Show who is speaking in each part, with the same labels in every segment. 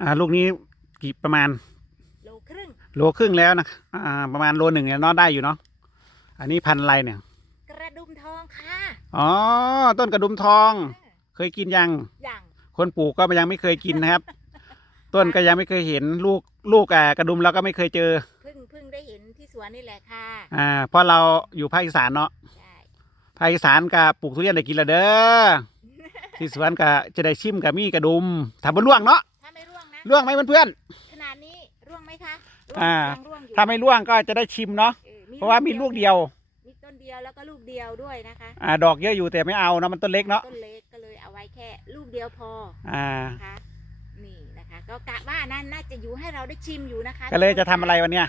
Speaker 1: อ่าลูกนี้กี่ประมาณ
Speaker 2: โลครึ่ง
Speaker 1: โลครึ่งแล้วนะอ่าประมาณโลหนึ่งเนี่ยเนอะได้อยู่เนาะอันนี้พันธุ์อะไรเนี่ย
Speaker 2: กระดุมทองค่ะ
Speaker 1: อ๋อต้นกระดุมทอง เคยกินยัง
Speaker 2: อย่าง
Speaker 1: คนปลูกก็ยังไม่เคยกินนะครับ ต้นก็ยังไม่เคยเห็นลูกลูกอ่ากระดุมเราก็ไม่เคยเจอ
Speaker 2: เพิ่งเพิ่งได้เห็นที่สวนนี่แหละค่ะ
Speaker 1: อ่าเพราะเราอยู่ภาคอีสานเนาะ
Speaker 2: ใช่
Speaker 1: ภาคอีสานก็ปลูกทุเรียนได้กินและเด้อที่สวนก็จะได้ชิมกับมีกระดุมทำบนล่วงเนาะ
Speaker 2: ถ้าไม่ ร่วงนะ
Speaker 1: ล่วงไหมเพื่อน
Speaker 2: ขนาดนี้ร่วงไหมคะร่วง
Speaker 1: อ่า
Speaker 2: กำลังร่วงอยู่
Speaker 1: ๆถ้าไม่ล่วงก็จะได้ชิมเนาะ
Speaker 2: ออ
Speaker 1: เพราะว่ามีลูกเดียว
Speaker 2: มีต้นเดียวแล้วก็ลูกเดียวด้วยนะคะ
Speaker 1: อ่าดอกเยอะอยู่แต่ไม่เอาเนาะมันต้นเล็กเนาะ
Speaker 2: ต้นเล็กก็เลยเอาไว้แค่ ลูกเดียวพอ
Speaker 1: อ่า
Speaker 2: นะคะนี่นะคะ ก็กะว่านั่นน่าจะอยู่ให้เราได้ชิมอยู่นะคะ
Speaker 1: ก็เลยจะทำอะไรวันเนี้ย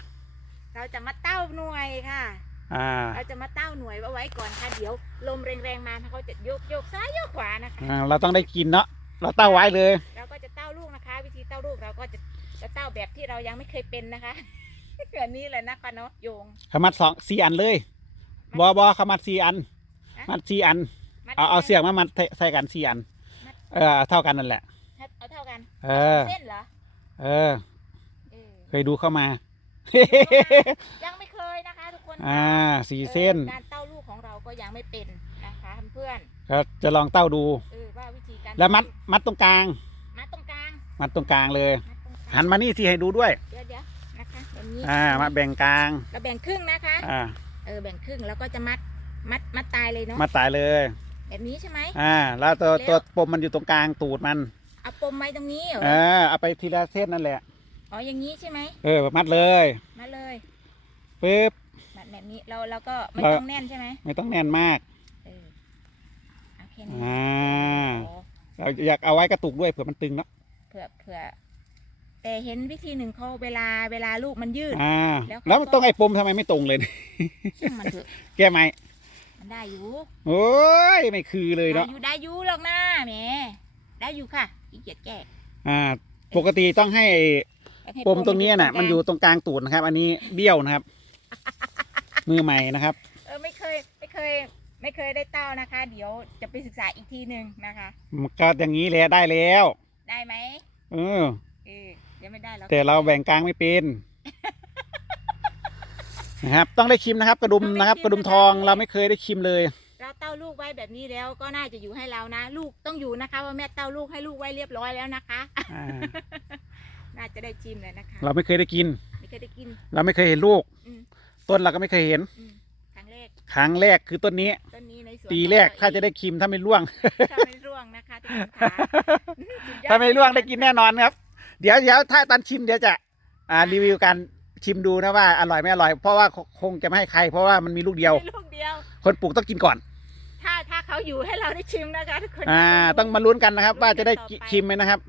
Speaker 2: เราจะมาเต้าหน่วยค่ะ
Speaker 1: อ่า
Speaker 2: เราจะมาเต้าหน่วยเอาไว้ก่อนค่ะเดี๋ยวลมแรงๆมาเขาจะโยกโยกซ้ายโยกขวานะคะ
Speaker 1: อ่าเราต้องได้กินเนาะเราเต้าไว้เลย
Speaker 2: จะจะเต้าแบบที่เรายังไม่เคยเป็นนะคะแบบนี้เลยนะคะเนาะโยง
Speaker 1: เขามัดสองสี่อันเลยบอบอเขามัดสี่อัน
Speaker 2: ฮะ
Speaker 1: มัดสี่อัน
Speaker 2: มัด
Speaker 1: เอาเอาเสียงมามัดใส่กันสี่อัน เออเท่ากันนั่นแหละ
Speaker 2: เอาเท่ากัน
Speaker 1: เออ
Speaker 2: เส้นเหรอ
Speaker 1: เออ
Speaker 2: เออ
Speaker 1: เคยดูเข้ามา
Speaker 2: ยังไม่เคยนะคะทุกคนค่ะ
Speaker 1: อ่าสี่เส้น
Speaker 2: ออการเต้าลูกของเราก็ยังไม่เป็นนะคะเพื่อน
Speaker 1: ก็จะลองเต้าดู
Speaker 2: ๆเออว่าวิธีการ
Speaker 1: แล้วมัดมัดตรงกลาง
Speaker 2: มัดตรงกลาง
Speaker 1: มัดตรงกลางเลย
Speaker 2: มัดตรงกลาง
Speaker 1: หันมานี่สิให้ดูด้วย
Speaker 2: เดี๋ยวเดี๋ยวนะคะแบบนี้
Speaker 1: อ่า มาแบ่งกลาง
Speaker 2: เราแบ่งครึ่งนะคะ
Speaker 1: อ่า
Speaker 2: เออแบ่งครึ่งแล้วก็จะมัดมัดมัดตายเลยเนาะ
Speaker 1: มาตายเลย
Speaker 2: แบบนี้ใช่ไหม
Speaker 1: อ่า แล้วตัว
Speaker 2: แล้ว
Speaker 1: ตัวปมมันอยู่ตรงกลางตูดมัน
Speaker 2: เอาปมไว้ตรงนี้เหรอ
Speaker 1: เออเอาไปทีละเส้นนั่นแหละ
Speaker 2: อ๋ออย่างนี้ใช่ไหม
Speaker 1: เออมัดเลย
Speaker 2: มาเลย
Speaker 1: ปึ๊บ
Speaker 2: มัดแบบนี้เราเราก็ไม่
Speaker 1: เรา
Speaker 2: ต้องแน่นใช่ไหม
Speaker 1: ไม่ต้องแน่นมาก
Speaker 2: เออเอาแค่นี้
Speaker 1: อ่า
Speaker 2: โอ้
Speaker 1: เราอยากเอาไว้กระตุกด้วยเผื่อมันตึงเนาะ
Speaker 2: เผื่อเผื่อ แต่เห็นวิธีหนึ่งเขาเวลาเวลาลูกมันยืด
Speaker 1: อ่า
Speaker 2: แล้วเขา
Speaker 1: แล้วมัน
Speaker 2: ก็
Speaker 1: ต้องไอ้ปมทำไมไม่ตรงเลย
Speaker 2: ช่างมันเถอะ
Speaker 1: แก้ไหม
Speaker 2: มันได้อยู่
Speaker 1: โอ้ยไม่คือเลย
Speaker 2: ได้
Speaker 1: เนาะ
Speaker 2: อยู่ได้อยู่หรอกนะแหมได้อยู่ค่ะขี้เกียจแก้
Speaker 1: อ่า ปกติต้องให้
Speaker 2: ให้
Speaker 1: ปมตรงเนี้ยน่ะ มันอยู่ตรงกลางตูดนะครับ อันนี้เบี้ยวนะครับ มือใหม่นะครับ
Speaker 2: เออไม่เคยไม่เคย ไม่เคยได้เต้านะคะ เดี๋ยวจะไปศึกษาอีกทีหนึ่งนะคะ
Speaker 1: ก็อย่างนี้แหละได้แล้ว
Speaker 2: ได้ไหม
Speaker 1: เออ
Speaker 2: เออยังไม่ได้หรอก
Speaker 1: แต่เราแบ่งกลางไม่เป็นนะครับต้องได้ชิมนะครับ กระดุมนะครับ กระดุมทองเราไม่เคยได้ชิมเลย
Speaker 2: เราเต้าลูกไว้แบบนี้แล้วก็น่าจะอยู่ให้เรานะ ลูกต้องอยู่นะคะว่าแม่เต้าลูกให้ลูกไว้เรียบร้อยแล้วนะคะ
Speaker 1: อ่า
Speaker 2: น่าจะได้ชิมเลยนะคะ
Speaker 1: เราไม่เคยได้กิน
Speaker 2: ไม่เคยได้กิน
Speaker 1: เราไม่เคยเห็นลูก
Speaker 2: อืม
Speaker 1: ต้นเราก็ไม่เคยเห็น
Speaker 2: อืมครั้งแรก
Speaker 1: ครั้งแรกคือต้นนี้
Speaker 2: ต้นนี้ในสวน
Speaker 1: ปีแรกถ้าจะได้ชิมถ้าไม่ร่วง
Speaker 2: ถ้าไม่ร่วงนะคะทุกคนค่ะสุดยอ
Speaker 1: ถ้าไม่ร่วงได้กินแน่นอนครับ เดี๋ยวเดี๋ยวถ้าตอนชิมเดี๋ยวจะอ่ารีวิวการชิมดูนะว่าอร่อยไม่อร่อย เพราะว่าคงจะไม่ให้ใคร เพราะว่ามันมีลูกเดียว
Speaker 2: มีลูกเดียว
Speaker 1: คนปลูกต้องกินก่อน
Speaker 2: ถ้าถ้าเขาอยู่ให้เราได้ชิมนะคะทุกคน
Speaker 1: อ่า ต้องมาลุ้นกันนะครับ ว่าจะได้ชิมไหมนะครับ